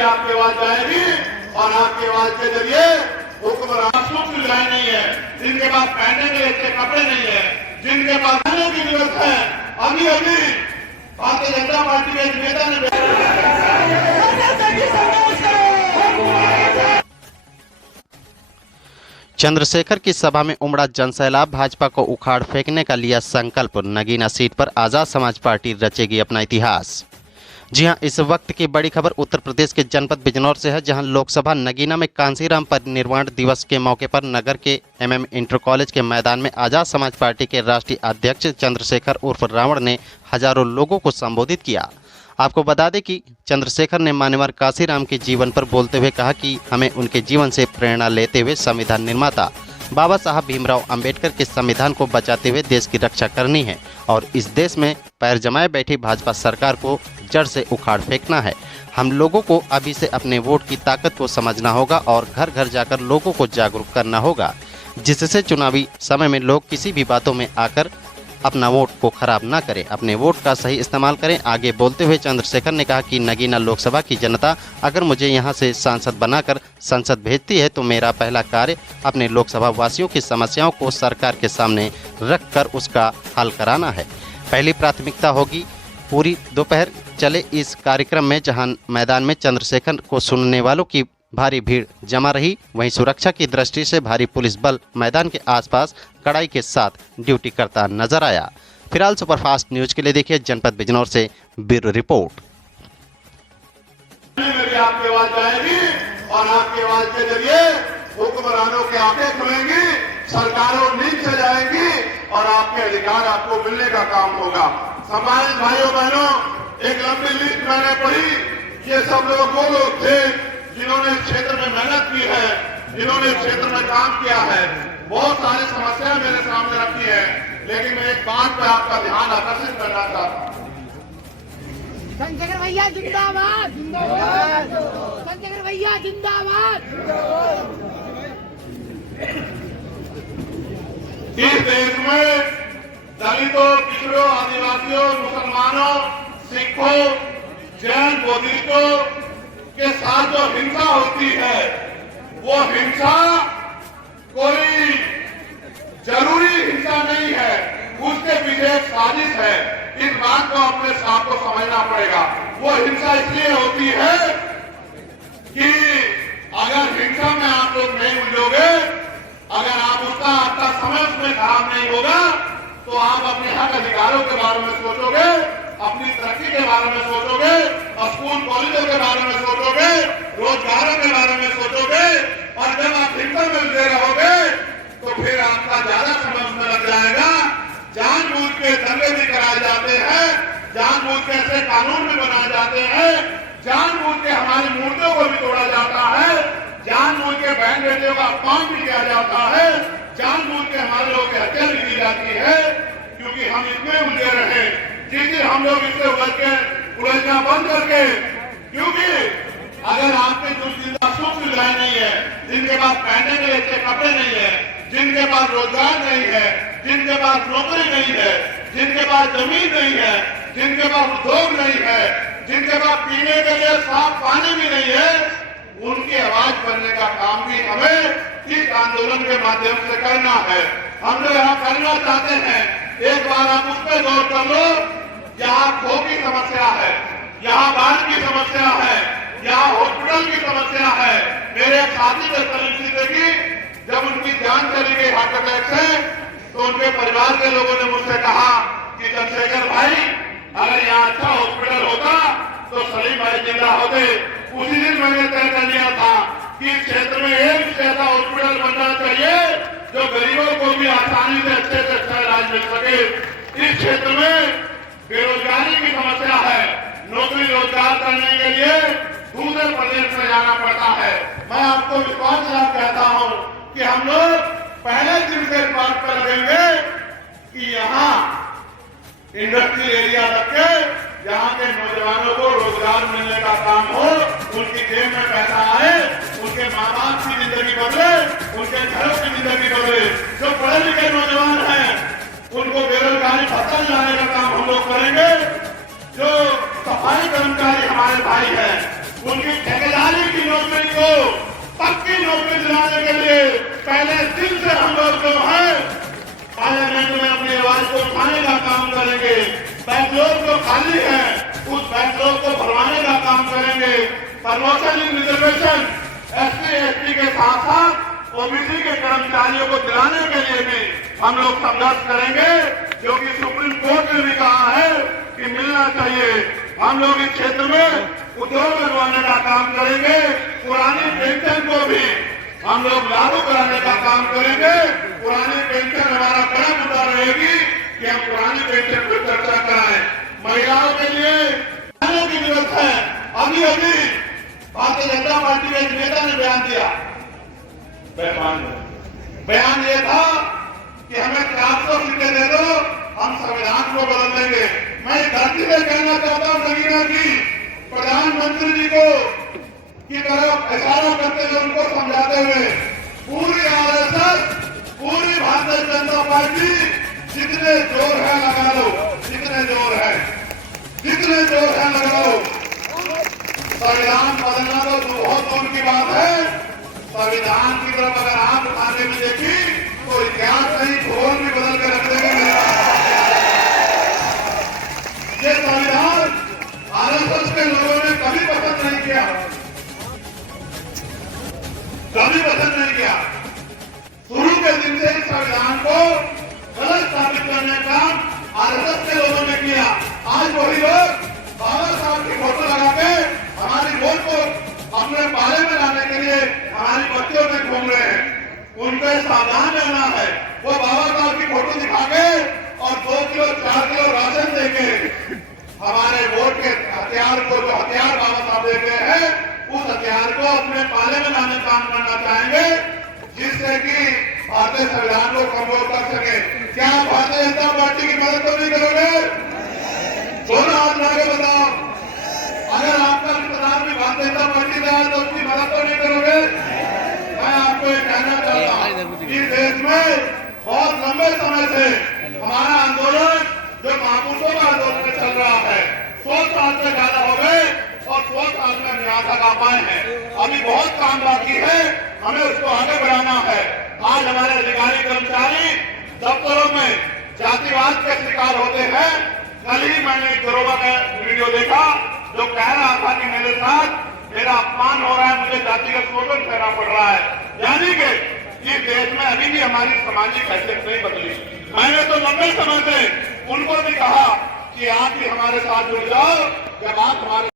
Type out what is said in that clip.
भी आपकी आवाज जाएगी और आपकी आवाज के जरिए हुक्मरान सुविधाएं नहीं है, जिनके पास पहनने के लिए कपड़े नहीं है, जिनके पास खाने की जरूरत है। अभी भारतीय जनता पार्टी के नेता ने चंद्रशेखर की सभा में उमड़ा जनसैलाब, भाजपा को उखाड़ फेंकने का लिया संकल्प। नगीना सीट पर आजाद समाज पार्टी रचेगी अपना इतिहास। जी हां, इस वक्त की बड़ी खबर उत्तर प्रदेश के जनपद बिजनौर से है, जहां लोकसभा नगीना में कांसीराम परिनिर्वाण दिवस के मौके पर नगर के MM इंटर कॉलेज के मैदान में आजाद समाज पार्टी के राष्ट्रीय अध्यक्ष चंद्रशेखर उर्फ रावण ने हजारों लोगों को संबोधित किया। आपको बता दें कि चंद्रशेखर ने मान्यवर कांसीराम के जीवन पर बोलते हुए कहा कि हमें उनके जीवन से प्रेरणा लेते हुए संविधान निर्माता बाबा साहब भीमराव अंबेडकर के संविधान को बचाते हुए देश की रक्षा करनी है और इस देश में पैर जमाए बैठी भाजपा सरकार को जड़ से उखाड़ फेंकना है। हम लोगों को अभी से अपने वोट की ताकत को समझना होगा और घर घर जाकर लोगों को जागरूक करना होगा, जिससे चुनावी समय में लोग किसी भी बातों में आकर अपना वोट को खराब ना करें, अपने वोट का सही इस्तेमाल करें। आगे बोलते हुए चंद्रशेखर ने कहा कि नगीना लोकसभा की जनता अगर मुझे यहां से सांसद बनाकर संसद भेजती है तो मेरा पहला कार्य अपने लोकसभा वासियों की समस्याओं को सरकार के सामने रखकर उसका हल कराना है। पहली प्राथमिकता होगी। पूरी दोपहर चले इस कार्यक्रम में जहां मैदान में चंद्रशेखर को सुनने वालों की भारी भीड़ जमा रही, वहीं सुरक्षा की दृष्टि से भारी पुलिस बल मैदान के आसपास कड़ाई के साथ ड्यूटी करता नजर आया। फिलहाल सुपरफास्ट न्यूज के लिए देखिए जनपद बिजनौर से ब्यूरो रिपोर्ट। मेरी आपकी आवाज जाएगी और आपकी आवाज के जरिए हुक्मरानों की आंखें खुलेंगी, सरकारों नींद से जाएंगी और आपके अधिकार आपको मिलने का काम होगा। सम्मानित भाइयों बहनों, एक लंबी लिस्ट मैंने पढ़ी। ये सब लोग वो लोग थे जिन्होंने इस क्षेत्र में मेहनत की है, जिन्होंने इस क्षेत्र में काम किया है। बहुत सारी समस्याएं मेरे सामने रखी है, लेकिन मैं एक बात पे आपका ध्यान आकर्षित करना चाहता हूँ। चंद्रशेखर भैया जिंदाबाद, जिंदाबाद। चंद्रशेखर भैया जिंदाबाद। इस देश में दलितों, पिछड़ों, आदिवासियों, मुसलमानों, सिखों, जैन, बौद्धिस्टों के साथ जो हिंसा होती है, वो हिंसा कोई जरूरी हिंसा नहीं है, उसके पीछे एक साजिश है। इस बात को अपने साथ को समझना पड़ेगा। वो हिंसा इसलिए होती है कि अगर हिंसा में आप लोग नहीं उलझोगे, अगर आप आपका समय उसमें खराब नहीं होगा, तो आप अपने हक अधिकारों के बारे में सोचोगे, अपनी तरक्की के बारे में सोचोगे, स्कूल कॉलेजों के बारे में सोचोगे, रोजगारों के बारे में सोचोगे। और जब आप हिंसा में उलझे रहोगे तो फिर आपका ज्यादा समय उसमें लग जाएगा। जानबूझ के दंगे भी कराए जाते हैं, जानबूझ के ऐसे कानून भी बनाए जाते हैं, जानबूझ के हमारी मूर्तियों को भी तोड़ा जाता है, जानबूझ के बहन बेटियों का अपमान भी किया जाता है, जानबूझ के हमारे लोगों की हत्या भी की जाती है, क्योंकि हम इसमें उलझे रहे। जिस दिन हम लोग इससे उलझना बंद करके, क्योंकि अगर आपके जो सुख सुविधाएं नहीं है, जिनके पास पहनने के लिए कपड़े नहीं है, जिनके पास रोजगार नहीं है, जिनके पास नौकरी नहीं है, जिनके पास जमीन नहीं है, जिनके पास उद्योग नहीं है, जिनके पास पीने के लिए साफ पानी भी नहीं है, उनकी आवाज बनने का काम भी हमें इस आंदोलन के माध्यम से करना है। हम लोग यहाँ करना चाहते हैं। एक बार आप उस पर गौर कर लो। यहाँ खो की समस्या है, यहाँ बाढ़ की समस्या है, यहाँ हॉस्पिटल की समस्या है। मेरे एक साथी ने तकलीफ देखी, जब उनकी जान चली गई हार्ट अटैक से, तो उनके परिवार के लोगों ने मुझसे कहा कि चंद्रशेखर भाई, अगर यहाँ अच्छा हॉस्पिटल होता तो सलीम भाई जिंदा होते। उसी दिन मैंने तय कर लिया था कि इस क्षेत्र में एक जैसा हॉस्पिटल बनना चाहिए जो गरीबों को भी आसानी से अच्छे इलाज मिल सके। इस क्षेत्र में बेरोजगारी की समस्या है, नौकरी रोजगार करने के लिए दूसरे प्रदेश में जाना पड़ता है। मैं आपको विश्वास के साथ कहता हूं कि हम लोग पहले दिन से इस बात पर लगेंगे कि यहाँ इंडस्ट्रियल एरिया रख के यहाँ के नौजवानों को रोजगार मिलने का काम हो, उनकी जेब में पैसा आए, उनके माँ बाप की जिंदगी बदले, उनके घरों की जिंदगी बदले। जो पढ़े लिखे नौजवान हैं उनको बेरोजगारी भत्ता दिलाने का काम हम लोग करेंगे। जो सफाई कर्मचारी हमारे भाई हैं, उनकी ठेकेदारी करने के लिए पहले दिन से हम लोग जो है पार्लियामेंट में अपनी आवाज को उठाने का काम करेंगे। बैकलॉग जो खाली है उस बैकलॉग को भरवाने का काम करेंगे। प्रमोशन इन रिजर्वेशन SC/ST के साथ साथ OBC के कर्मचारियों को दिलाने के लिए भी हम लोग संघर्ष करेंगे, क्योंकि सुप्रीम कोर्ट ने भी कहा है कि मिलना चाहिए। हम लोग इस क्षेत्र में उद्योग लगवाने का काम करेंगे। पुरानी पेंशन को भी हम लोग लागू कराने का काम करेंगे। पुरानी पेंशन हमारा बड़ा मुद्दा रहेगी कि हम पुरानी पेंशन पर चर्चा कराएं। महिलाओं के लिए की जरूरत है। अभी भारतीय जनता पार्टी के एक नेता ने बयान दिया, बयान ये था कि हमें 400 सीटें दे दो, हम संविधान को बदल देंगे। मैं धरती से कहना चाहता हूं नगीना जी, प्रधानमंत्री जी को की तरफ इशारा करते हुए उनको समझाते हुए, पूरी RSS, पूरी भारतीय जनता पार्टी जितने जोर है लगा लो, जितने जोर है लगा लो। संविधान बदलना तो बहुत दूर की बात है। संविधान की तरफ अगर आप उठाने में देखी तो इतिहास नहीं, भूगोल भी बदल के रख देंगे। ये संविधान RSS के लोगों ने कभी पसंद नहीं किया, शुरू के दिन से इस संविधान को गलत साबित करने का RSS के लोगों ने किया। आज वही लोग बाबा साहब की फोटो लगा के हमारी वोट को अपने पाले में लाने के लिए हमारी बच्चों में घूम रहे हैं। उनको सावधान रहना है। वो बाबा साहब की फोटो दिखा के और 2 किलो 4 किलो राशन देके हमारे वोट के हथियार को, जो हथियार बाबा साहब देते हैं, उस हथियार को अपने पाले में लाने का काम करना चाहेंगे, जिससे कि भारतीय संविधान को कमजोर कर सके। क्या भारतीय जनता पार्टी की मदद तो नहीं करोगे? दोनों हाथ लाके बताओ। अगर आपका रिश्तेदार भी भारतीय जनता पार्टी में है तो उसकी मदद तो नहीं करोगे? मैं आपको ये कहना चाहता हूँ कि देश में बहुत लंबे समय से हमारा आंदोलन जो महापुरुषों का आंदोलन चल रहा है, 100 साल से ज्यादा हो गए और 100 साल में हम यहाँ तक आ पाए हैं। अभी बहुत काम बाकी है, हमें उसको आगे बढ़ाना है। आज हमारे अधिकारी कर्मचारी दफ्तरों में जातिवाद के शिकार होते हैं। कल ही मैंने एक दरोगा का वीडियो देखा जो कह रहा था कि मेरे साथ मेरा अपमान हो रहा है, मुझे जातिगत शोषण करना पड़ रहा है। यानी कि इस देश में अभी भी हमारी सामाजिक हैसियत नहीं बदली। मैंने तो लंबे समय से उनको भी कहा कि आप भी हमारे साथ जुड़ जाओ। जब आप हमारे